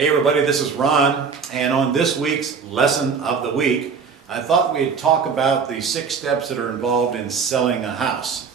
Hey everybody, this is Ron, and on this week's lesson of the week, I thought we'd talk about the 6 steps that are involved in selling a house.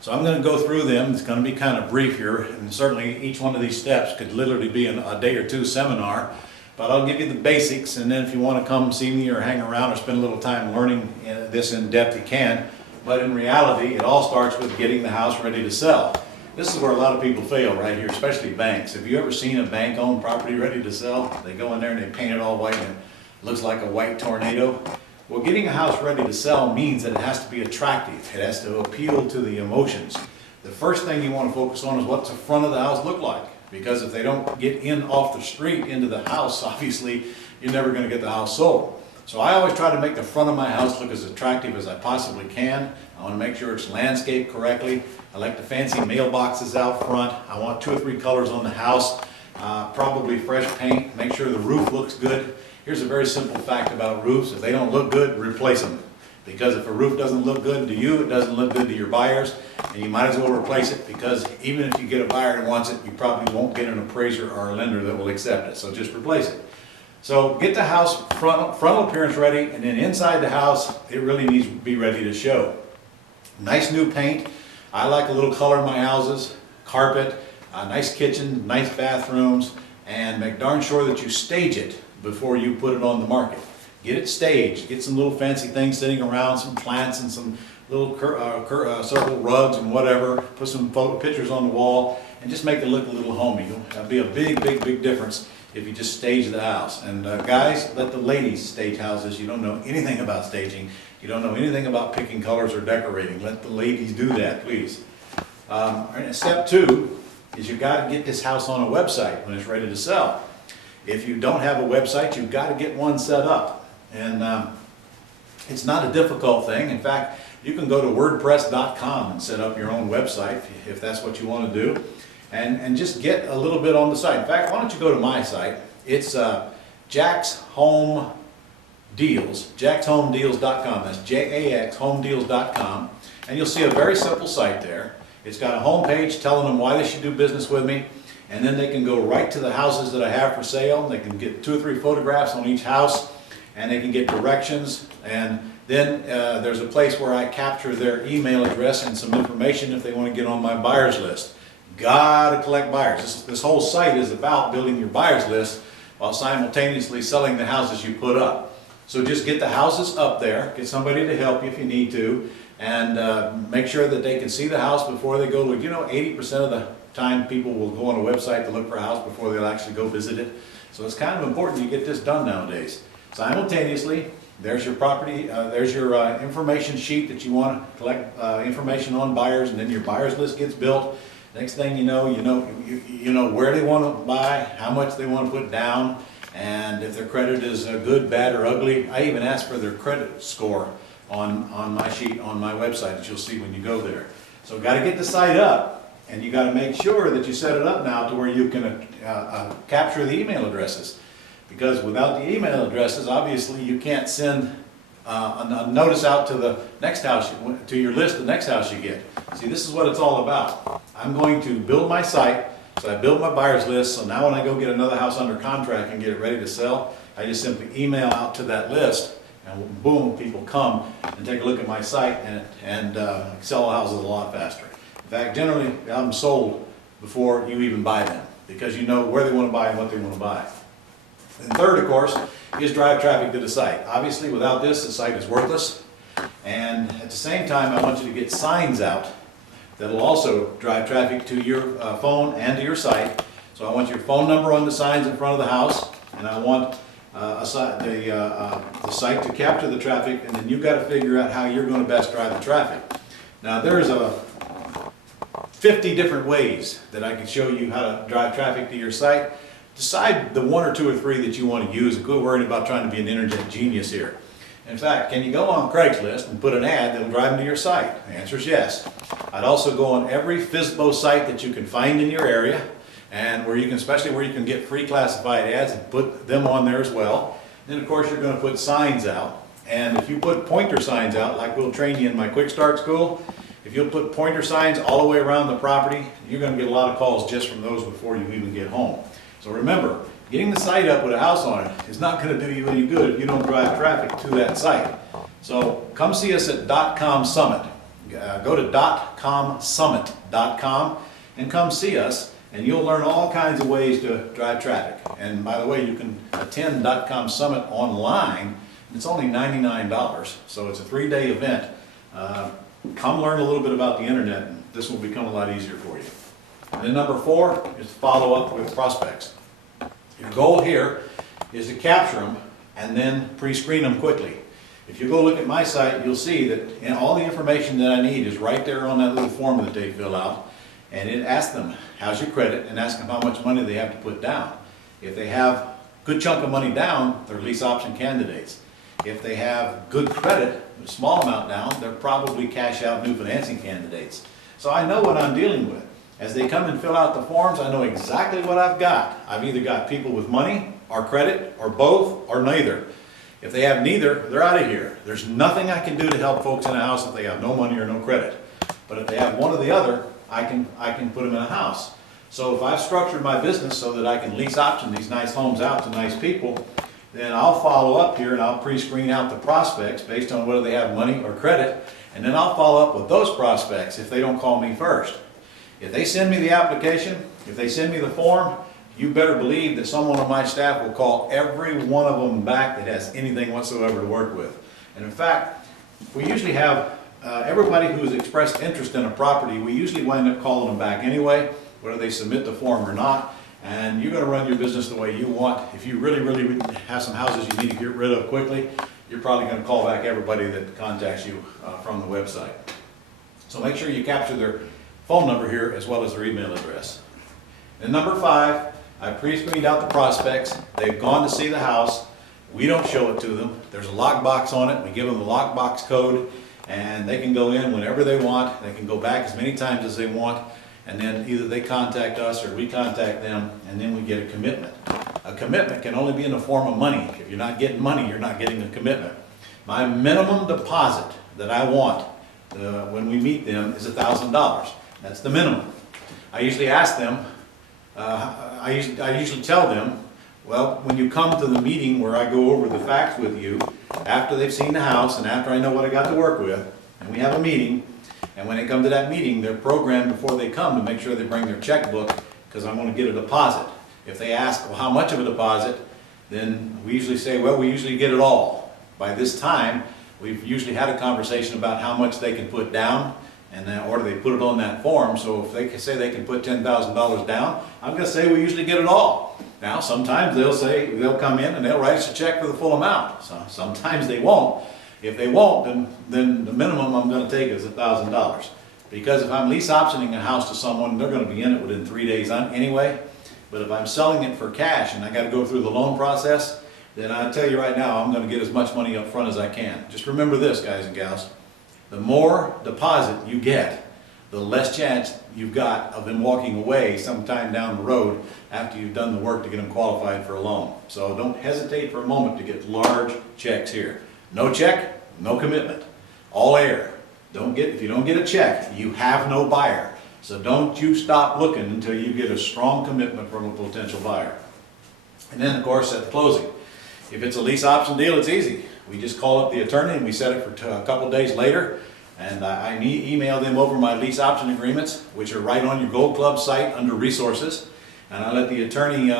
So I'm going to go through them. It's going to be kind of brief here, and certainly each one of these steps could literally be a day or two seminar, but I'll give you the basics, and then if you want to come see me or hang around or spend a little time learning this in depth, you can. But in reality, it all starts with getting the house ready to sell. This is where a lot of people fail right here, especially banks. Have you ever seen a bank-owned property ready to sell? They go in there and they paint it all white and it looks like a white tornado. Well, getting a house ready to sell means that it has to be attractive. It has to appeal to the emotions. The first thing you want to focus on is what's the front of the house look like. Because if they don't get in off the street into the house, obviously you're never going to get the house sold. So I always try to make the front of my house look as attractive as I possibly can. I want to make sure it's landscaped correctly. I like the fancy mailboxes out front. I want 2 or 3 colors on the house, probably fresh paint. Make sure the roof looks good. Here's a very simple fact about roofs. If they don't look good, replace them. Because if a roof doesn't look good to you, it doesn't look good to your buyers, and you might as well replace it, because even if you get a buyer that wants it, you probably won't get an appraiser or a lender that will accept it. So just replace it. So get the house frontal appearance ready, and then inside the house, it really needs to be ready to show. Nice new paint. I like a little color in my houses, carpet, a nice kitchen, nice bathrooms, and make darn sure that you stage it before you put it on the market. Get it staged, get some little fancy things sitting around, some plants and some little circle rugs and whatever, put some pictures on the wall, and just make it look a little homey. That'll be a big difference if you just stage the house. And guys, let the ladies stage houses. You don't know anything about staging. You don't know anything about picking colors or decorating. Let the ladies do that, please. Step 2 is you've got to get this house on a website when it's ready to sell. If you don't have a website, you've got to get one set up. And it's not a difficult thing. In fact, you can go to WordPress.com and set up your own website if that's what you want to do. And just get a little bit on the site. In fact, why don't you go to my site? It's Jack's Home Deals, jaxhomedeals.com. That's J-A-X, homedeals.com. And you'll see a very simple site there. It's got a home page telling them why they should do business with me. And then they can go right to the houses that I have for sale. They can get 2 or 3 photographs on each house, and they can get directions. And then there's a place where I capture their email address and some information if they want to get on my buyers list. Gotta collect buyers. This whole site is about building your buyers list while simultaneously selling the houses you put up. So just get the houses up there, get somebody to help you if you need to, and make sure that they can see the house before they go. You know, 80% of the time people will go on a website to look for a house before they'll actually go visit it. So it's kind of important you get this done nowadays. Simultaneously, there's your property, there's your information sheet that you want to collect information on buyers, and then your buyers list gets built. Next thing you know where they want to buy, how much they want to put down, and if their credit is good, bad, or ugly. I even ask for their credit score on my sheet on my website that you'll see when you go there. So got to get the site up, and you got to make sure that you set it up now to where you can capture the email addresses. Because without the email addresses, obviously you can't send a notice out to the next house, to your list, the next house you get. See, this is what it's all about. I'm going to build my site, so I build my buyers list, so now when I go get another house under contract and get it ready to sell, I just simply email out to that list, and boom, people come and take a look at my site and sell houses a lot faster. In fact, generally, I'm sold before you even buy them, because you know where they want to buy and what they want to buy. And third, of course, is drive traffic to the site. Obviously, without this, the site is worthless. And at the same time, I want you to get signs out that'll also drive traffic to your phone and to your site. So I want your phone number on the signs in front of the house, and I want the site to capture the traffic, and then you've got to figure out how you're going to best drive the traffic. Now, there's 50 different ways that I can show you how to drive traffic to your site. Decide the 1 or 2 or 3 that you want to use, and quit worrying about trying to be an internet genius here. In fact, can you go on Craigslist and put an ad that will drive them to your site? The answer is yes. I'd also go on every FSBO site that you can find in your area, and where you can, especially where you can get free classified ads, and put them on there as well. Then of course you're going to put signs out, and if you put pointer signs out, like we'll train you in my Quick Start School, if you'll put pointer signs all the way around the property, you're going to get a lot of calls just from those before you even get home. So remember, Getting the site up with a house on it is not going to do you any good if you don't drive traffic to that site. So come see us at .com Summit. Go to .comsummit.com and come see us, and you'll learn all kinds of ways to drive traffic. And by the way, you can attend .com Summit online. It's only $99, so it's a 3-day event. Come learn a little bit about the internet, and this will become a lot easier for you. And then number 4 is to follow up with prospects. Your goal here is to capture them and then pre-screen them quickly. If you go look at my site, you'll see that all the information that I need is right there on that little form that they fill out. And it asks them, how's your credit, and ask them how much money they have to put down. If they have a good chunk of money down, they're lease option candidates. If they have good credit, a small amount down, they're probably cash out new financing candidates. So I know what I'm dealing with. As they come and fill out the forms, I know exactly what I've got. I've either got people with money or credit or both or neither. If they have neither, they're out of here. There's nothing I can do to help folks in a house if they have no money or no credit. But if they have one or the other, I can put them in a house. So if I've structured my business so that I can lease option these nice homes out to nice people, then I'll follow up here and I'll pre-screen out the prospects based on whether they have money or credit, and then I'll follow up with those prospects if they don't call me first. If they send me the application, if they send me the form, you better believe that someone on my staff will call every one of them back that has anything whatsoever to work with. And in fact, we usually have everybody who's expressed interest in a property, we usually wind up calling them back anyway, whether they submit the form or not. And you're going to run your business the way you want. If you really have some houses you need to get rid of quickly, you're probably going to call back everybody that contacts you from the website. So make sure you capture their phone number here as well as their email address. And number 5, I pre-screened out the prospects. They've gone to see the house. We don't show it to them. There's a lockbox on it. We give them the lockbox code, and they can go in whenever they want. They can go back as many times as they want, and then either they contact us or we contact them, and then we get a commitment. A commitment can only be in the form of money. If you're not getting money, you're not getting a commitment. My minimum deposit that I want when we meet them is $1,000. That's the minimum. I usually ask them, I usually tell them, well, when you come to the meeting where I go over the facts with you, after they've seen the house and after I know what I got to work with, and we have a meeting, and when they come to that meeting, they're programmed before they come to make sure they bring their checkbook, because I'm going to get a deposit. If they ask, well, how much of a deposit, then we usually say, well, we usually get it all. By this time, we've usually had a conversation about how much they can put down, and then, or they put it on that form. So if they say they can put $10,000 down, I'm going to say we usually get it all. Now, sometimes they'll come in and they'll write us a check for the full amount. So sometimes they won't. If they won't, then the minimum I'm going to take is $1,000. Because if I'm lease optioning a house to someone, they're going to be in it within 3 days anyway. But if I'm selling it for cash and I got to go through the loan process, then I tell you right now, I'm going to get as much money up front as I can. Just remember this, guys and gals. The more deposit you get, the less chance you've got of them walking away sometime down the road after you've done the work to get them qualified for a loan. So don't hesitate for a moment to get large checks here. No check, no commitment. All air. If you don't get a check, you have no buyer. So don't you stop looking until you get a strong commitment from a potential buyer. And then, of course, at the closing. If it's a lease option deal, it's easy. We just call up the attorney and we set it for a couple days later. And I email them over my lease option agreements, which are right on your Gold Club site under resources. And I let the attorney,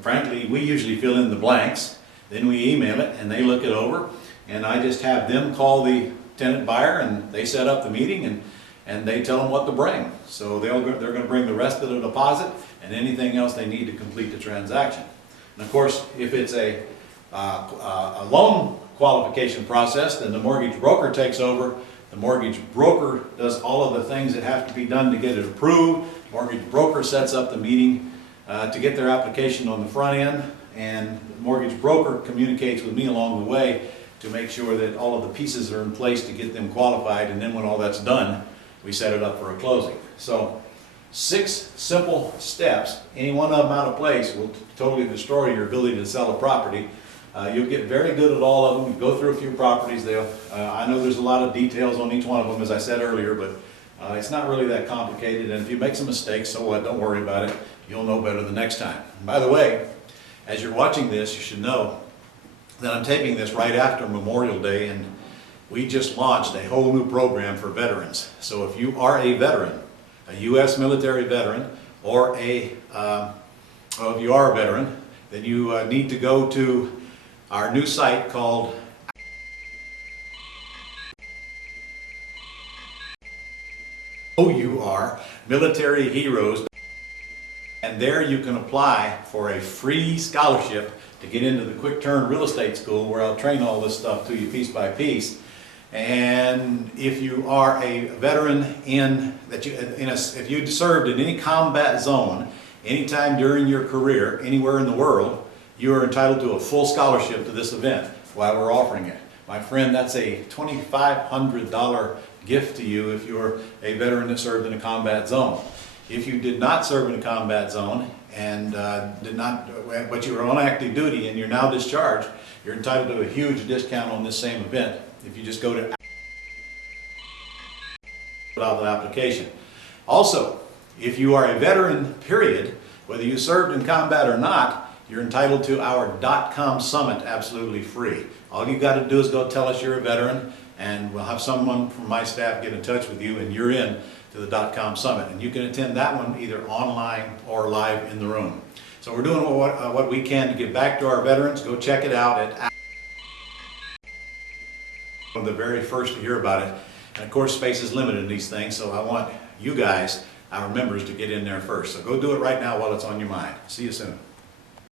frankly, we usually fill in the blanks. Then we email it and they look it over. And I just have them call the tenant buyer and they set up the meeting and they tell them what to bring. So they're going to bring the rest of the deposit and anything else they need to complete the transaction. And of course, if it's a loan qualification process, then the mortgage broker takes over. The mortgage broker does all of the things that have to be done to get it approved. The mortgage broker sets up the meeting to get their application on the front end, and the mortgage broker communicates with me along the way to make sure that all of the pieces are in place to get them qualified, and then when all that's done, we set it up for a closing. So 6 simple steps, any one of them out of place will totally destroy your ability to sell a property. You'll get very good at all of them. You go through a few properties. I know there's a lot of details on each one of them, as I said earlier, but it's not really that complicated. And if you make some mistakes, so what? Don't worry about it. You'll know better the next time. And by the way, as you're watching this, you should know that I'm taping this right after Memorial Day, and we just launched a whole new program for veterans. So if you are a veteran, a U.S. military veteran, or if you are a veteran, then you need to go to our new site called OUR Military Heroes, and there you can apply for a free scholarship to get into the Quick Turn Real Estate School, where I'll train all this stuff to you piece by piece. And if you are a veteran if you served in any combat zone anytime during your career anywhere in the world, you are entitled to a full scholarship to this event while we're offering it. My friend, that's a $2,500 gift to you if you're a veteran that served in a combat zone. If you did not serve in a combat zone and but you were on active duty and you're now discharged, you're entitled to a huge discount on this same event if you just go to put out the application. Also, if you are a veteran, period, whether you served in combat or not, you're entitled to our .com Summit absolutely free. All you got to do is go tell us you're a veteran, and we'll have someone from my staff get in touch with you, and you're in to the .com Summit. And you can attend that one either online or live in the room. So we're doing what we can to give back to our veterans. Go check it out at one of the very first to hear about it. And of course, space is limited in these things, so I want you guys, our members, to get in there first. So go do it right now while it's on your mind. See you soon.